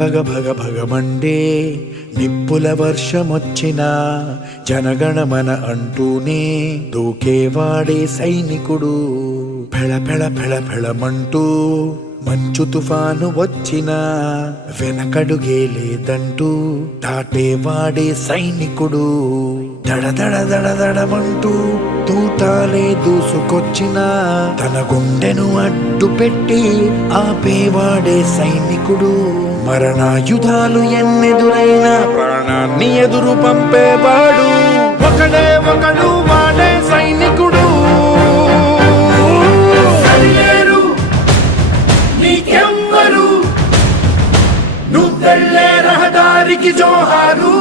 భగ భగ భగమండే నిప్పుల వర్షమొచ్చినా జనగణమన అంటూనే దూకేవాడే సైనికుడు. ఫెళ ఫెళ ఫెళ ఫెళమంటూ మంచు తుఫాను వచ్చినా వెనకడుగే లేదంటూ దాటేవాడే సైనికుడు. దడ దడ దడ దడమంటూ తూటాలే దూసుకొచ్చినా తన గుండెను అడ్డు పెట్టి ఆపేవాడే సైనికుడు. మరణాయుధాలు ఎన్నెదురైనా ప్రాణాన్ని ఎదురు పంపేవాడు ఒకడే ఒకడు, వాడే సైనికుడు. సరిలేరు నీకెవ్వరు, నువ్వెళ్ళే రహదారికి జోహారు.